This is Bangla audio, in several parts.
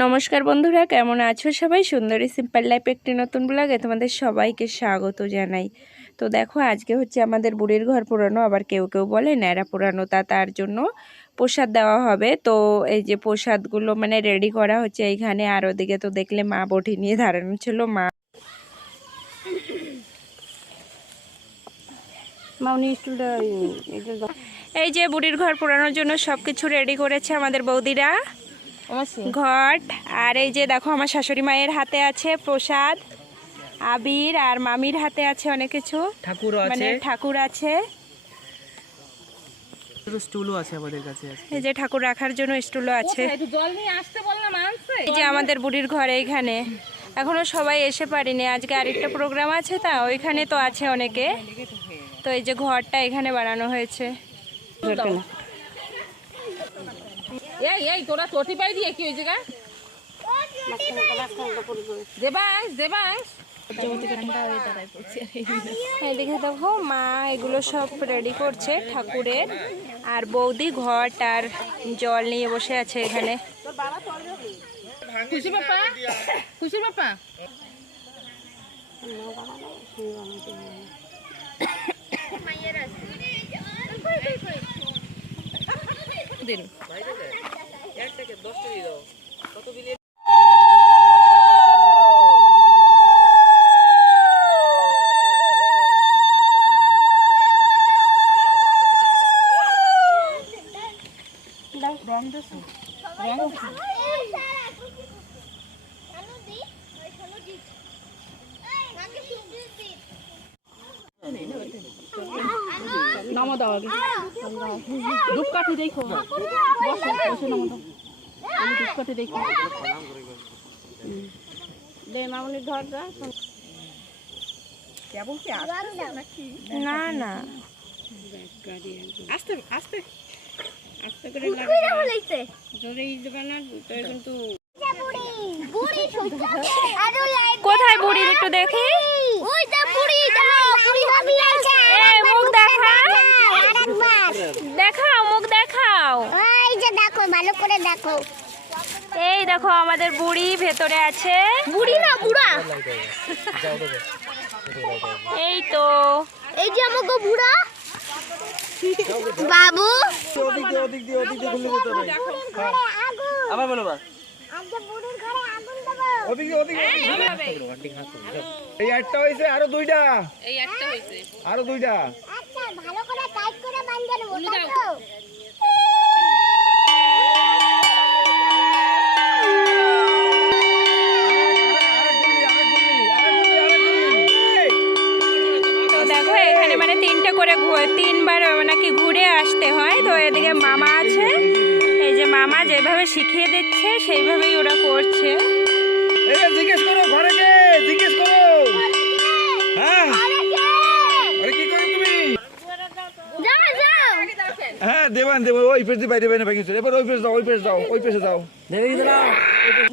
নমস্কার বন্ধুরা, কেমন আছো সবাই? সুন্দরী সিম্পল লাইফ একটি নতুন ব্লগে তোমাদের সবাইকে স্বাগত জানাই। তো দেখো, আজকে হচ্ছে আমাদের বুড়ির ঘর পুরানো, আবার কেউ কেউ বলে ন্যাড়া পুরানো, তার জন্য প্রসাদ দেওয়া হবে। তো এই যে প্রসাদগুলো মানে রেডি করা হচ্ছে এইখানে। আর ওদিকে তো দেখলে মা বটি নিয়ে দাঁড়ানো ছিল। মা এই যে বুড়ির ঘর পুরানোর জন্য সব কিছু রেডি করেছে আমাদের বৌদিরা, ঘট। আর এই যে দেখো, আমার শাশুড়ি মায়ের হাতে আছে প্রসাদ, আবির, আর মামির হাতে আছে অনেক কিছু, ঠাকুর মানে ঠাকুর আছে, স্টুলও আছে আমাদের কাছে। এই যে ঠাকুর রাখার জন্য স্টুলও আছে। এই যে আমাদের বুড়ির ঘর এইখানে এখনো সবাই এসে পারিনি, আজকে আরেকটা প্রোগ্রাম আছে, তা ওইখানে তো আছে অনেকে। তো এই যে ঘরটা এখানে বানানো হয়েছে। এই তোরা চটি পাই দিয়ে কি হয়েছে গা? দেবাংশ এদিকে দেখো মা এগুলো সব রেডি করছে ঠাকুরের, আর বৌদি ঘট আর জল নিয়ে বসে আছে এখানে। খুশি বাপা, খুশি বাপা দিন নামো দাও আগে, ধূপকাঠি দেখো, বসে বসে নামো দাও, ধূপকাঠি দেখো দে মামুনির ধরটা। কেবল কি আসছে নাকি? না না, আস্তে আস্তে আস্তে করে লাগাইছে জোরে এই দোকানা তো কিন্তু কোথায় বুড়ির একটু দেখি। ওই যে বুড়ি দাও, বুড়ি ভাবি আছে। এই মুখ দেখাও, আরেকবার দেখাও মুখ দেখাও। ওই যে দেখো, ভালো করে দেখো। এই দেখো আমাদের বুড়ি ভেতরে আছে। বুড়ি না বুড়া, এই তো এই যে আমাকে বুড়া বাবু। ওদিক দিয়ে খুলে দিতে হবে। আবার বলো বা। আজকে বুড়ির ঘরে আগুন দেবো। ওদিক এই একটা হইছে, আরো দুইটা। এই একটা হইছে, আরো দুইটা। আচ্ছা, ভালো করে টাইট করে বাঁধে দেবো, তাতো। তো দেখো এখানে মানে তিনটে করে তিনবার নাকি ঘুরে আসতে হয়। তো এদিকে মামা আছে, এই যে মামা যেভাবে শিখিয়ে দিচ্ছে সেইভাবেই ওরা করছে। জিজ্ঞেস করো ঘরে কে, জিজ্ঞেস করো। হ্যাঁ আরে কি করো তুমি? যাও যাও। হ্যাঁ দেবান ওই পেছে বাইরে বাইরে ভাগিছো। এবার ওই পেছে যাও। দেখি দাও।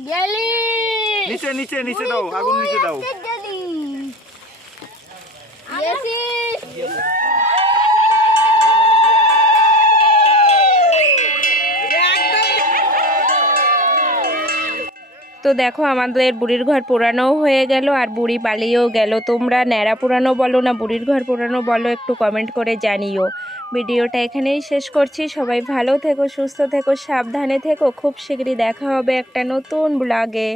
গেলি নিচে দাও, আগুন নিচে দাও। গেলি ইয়েসিস। তো দেখো আমাদের বুড়ির ঘর পুরানোও হয়ে গেল, আর বুড়ি পালিয়েও গেল। তোমরা ন্যাড়া পুরানো বলো না বুড়ির ঘর পুরানো বলো, একটু কমেন্ট করে জানিও। ভিডিওটা এখানেই শেষ করছি। সবাই ভালো থেকো, সুস্থ থেকো, সাবধানে থেকো। খুব শীঘ্রই দেখা হবে একটা নতুন ব্লগে।